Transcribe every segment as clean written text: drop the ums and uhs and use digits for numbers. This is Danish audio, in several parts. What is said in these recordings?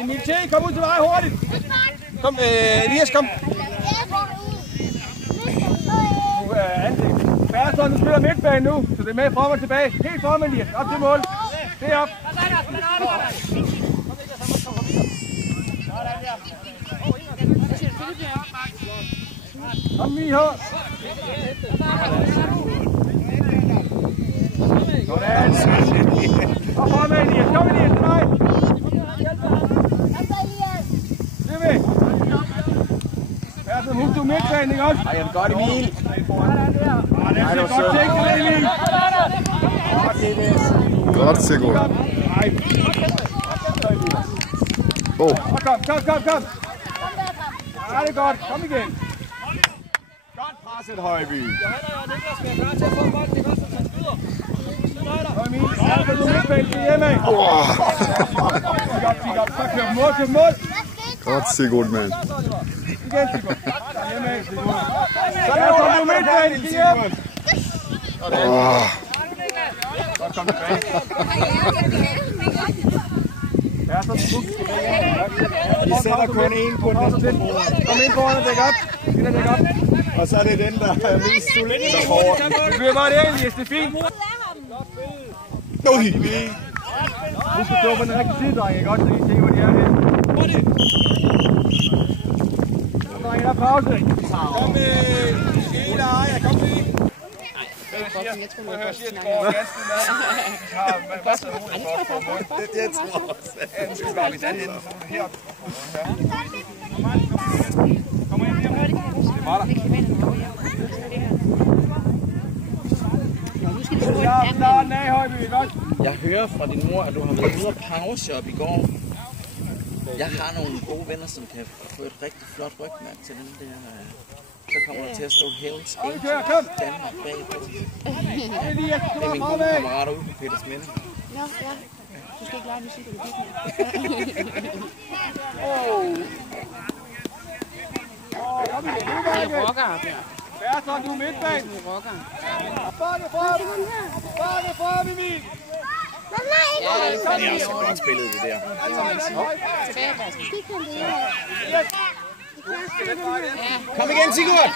Emil T, kom ud til mig hurtigt. Kom, Elias, kom. Berthold, du spiller midtbanen nu, så det er med frem og tilbage. Helt frem, Elias. Op til mål. Det er op. Kom, Miho. Sådan. Kom frem, Elias. Kom, Elias, til mig. Det er vi. Berthold, husk du midtbanen, ikke også? Ej, jeg vil godt, Emil. Det er godt tænkt, Emil. Godt, Sigurd. Kom. Ja, det er godt. Kom igen. Godt presset, Højby. Kom, Emil. Ja, så du midtbanen til hjemme. Kig op. Så kører mål. Godt, Sigurd, mand. Igen, Sigurd. Hjemme, Sigurd. Så er du midtbanen til hjemme. Godt, kom tilbage. Vi sætter kun én på den. Kom ind foran og dæk op. Og så er det den, der er mest solid. Det bliver bare det, Elias. Det er fint. Du skal stå på den rigtige side, drenge. Godt, så I se, hvor de er henne. Drenge, der er pause. Kom, Skele Ejer. Kom lige. Jeg tror, det går gassen med. Vi har masser af mulighed for at få mål. Det tror jeg også. Ja, nu skal vi bare vise anden ende. Heroppe. Kom ind her. Det er meget der. Jeg hører fra din mor, at du har været ude og pause op i går. Jeg har nogle gode venner, som kan få et rigtig flot rygmærke til den der. Så kommer der til at stå Hells Angels Danmark bagpå. Det er min gode kammerater ude på Petersminde. Ja. Du skal ikke lege musik eller det er rockere, Bjørn. Berthold, du er midtbanen. Det er rockere. Bakke frem, Emil. Det er så godt spillet, det der. Kom igen, Sigurd!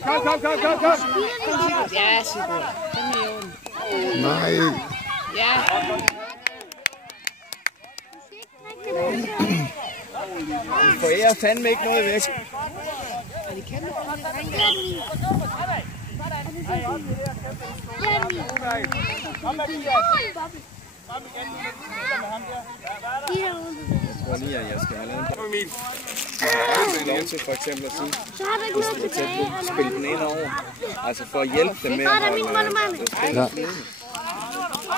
Kom. Ja, Sigurd. Kom i orden. Nej. Ja. Vi forærer fandme ikke noget væk. Er det kæmpe? Jeg tror lige, at jeg skal have lavet en Emil. Lov til for eksempel at sige, hvis du spille den ind over. Altså for at hjælpe dem med at spille den ind.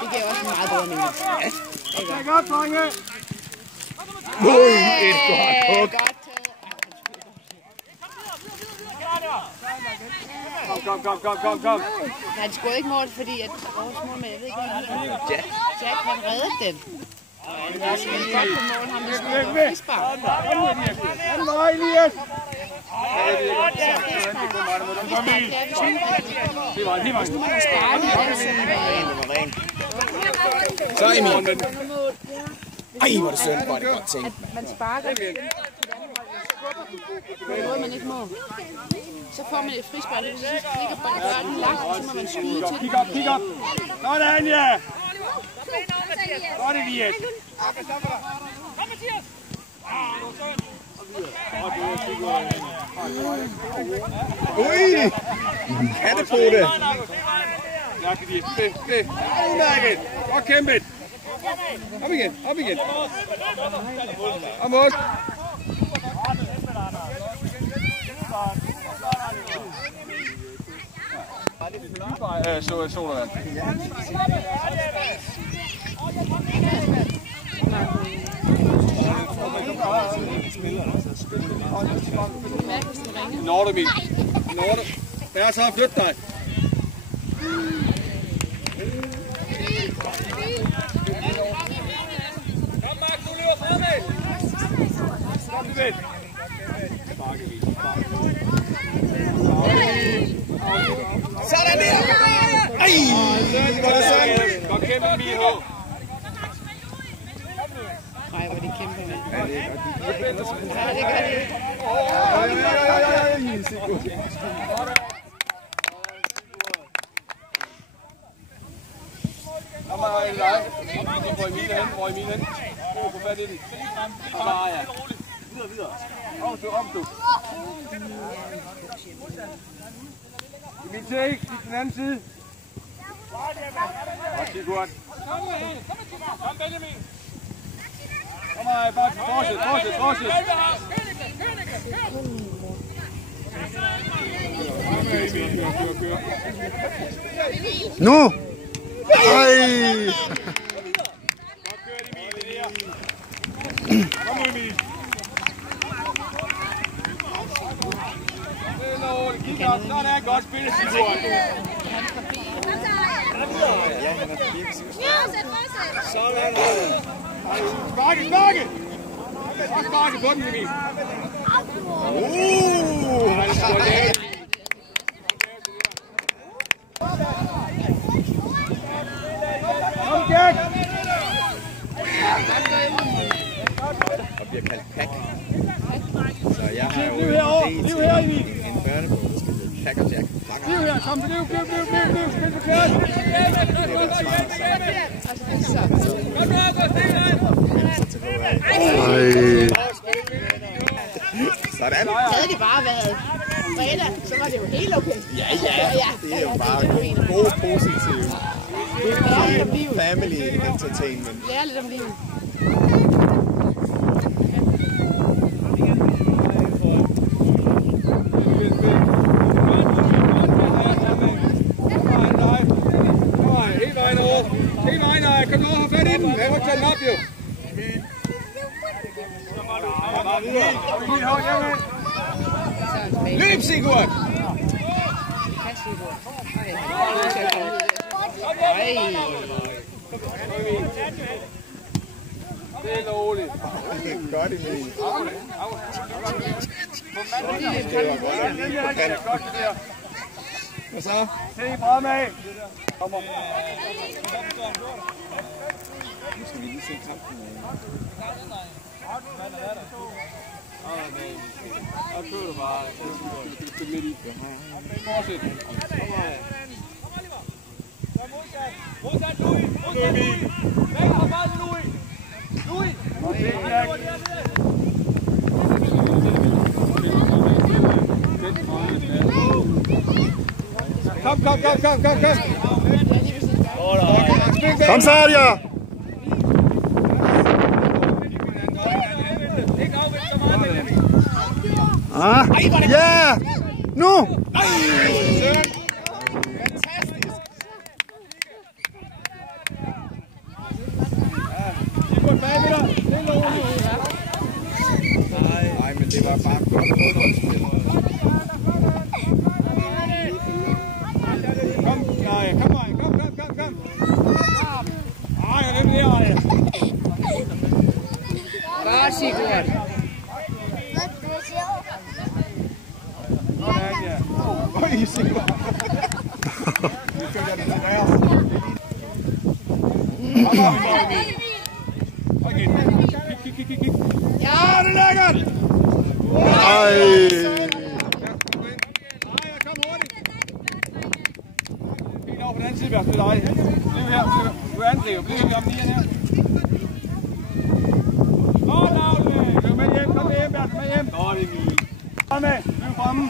Det giver også en meget bedre mening. Det er godt, drenge. Et godt hug. Kom. Nej, de scorede ikke mål, fordi at vores målmand, jeg ved ikke, hvad han hedder. Jack, han reddede den. Og han var selvfølgelig godt på mål, ham der scorede frispark. Han var Elias. Det var Så Emil. Ej, hvor er det synd, hvor er det godt tænkt. Man sparker på en måde, man ikke må. Så får man et frispark, hvis man ligger bolden langt, så må man skyde til den. Kig op. Sådan, ja. Godt, Elias. Kom, Mathias. Ui! Kattepote! Udmærket! Godt kæmpet! Op igen! Og mål! Sodavand. Når du, Emil. Ja, så flyt dig. Kom, Mark, du løber fremad. Emil. Sådan der! Ej! Hvor er det sådan? Godt kæmpe, Emil. Nej, hvor de kæmper med. Ja, det gør de. Ja, det gør de. Kom her, dig. Hvor er Emil hen? Få fat i den. Kom her, ja. Videre. Om du. Emil, til den anden side. Godt, Sigurd. Kom, Benjamin. Kom her, bare fortsæt. Kør. Nu! Ej! Godt kørt, Emil, det der. Kom nu, Emil. Sådan er godt spillet, Sigurd. Ja, han er virkelig sikkert. Sådan er Sparke! Og sparke på den, Emil. Kom, Jack! Og bliver kaldt pack. Så jeg har jo en idé til en børnebog, der skal hedde Pack og Jack. Liv her, kom til liv. Spil på kæret. Sådan. Havde det bare været fredag, så var det jo helt okay. Ja. Det er jo bare god, positiv. Family entertainment. Lære lidt om livet. Kom nu, hold fat i den. Jeg må tage den op, jo. Løb, Sigurd! Det er roligt. Godt, Emil. Hvad så? Se fremad. Kommer. Nu skal vi lige se kampen. Og kører du bare. Det midt i. Fortsæt. Modsat, Louis. Væk fra bolden, Louis. Kom. Kom, Sadia! Ah, ja! Nu! Nej, men det var bare godt. Kom. Ej, det bliver det. Godt, Sigurd. Oj, Sigurd. Nu skal jeg det til der. Kig. Ja, det er lækkert! Ej! Kom hurtigt! Fint over på den anden side, Bjørn. Det er dig. Bliv her. Du angriber. Bliv her om 9'eren her. Kom med hjem, Bjørn. Med hjem. Godt, Emil. Kom med. Bliv fremme.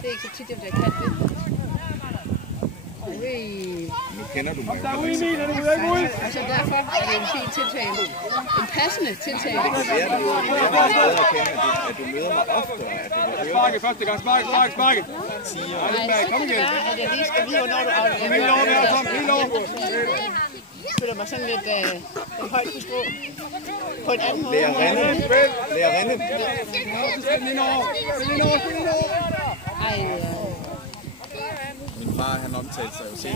det er ikke så tit, jeg bliver kaldt det. Nu kender du mig. Der er ude, Emil. Er du ikke ude? Altså derfor er det en fin tiltale. En passende tiltale. Det kan være, at du møder mig oftere. Sparke første gang. Sparke. Nej, så kan det være, at jeg lige skal vide, hvornår du afleverer. Helt over der, Tom. Helt over. Jeg føler mig sådan lidt højt på strå. På en anden måde. Lærerinde. Spil ind over. Ej, Min far, han omtalte sig jo selv.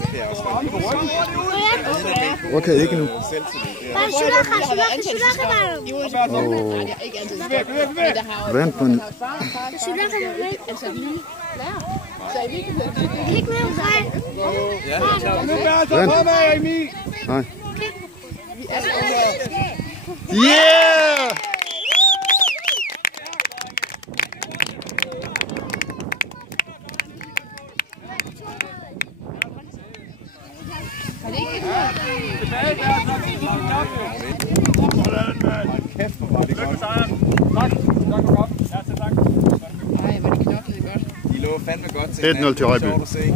kan jeg også godt. Okay, ikke nu. Vent på en... Kig med mig. Nej. Yeah! Kæft, hvor var det godt. Nej, hvor de knoklede godt. De lå fandme godt til 1-0 til Højby. Sjovt at se.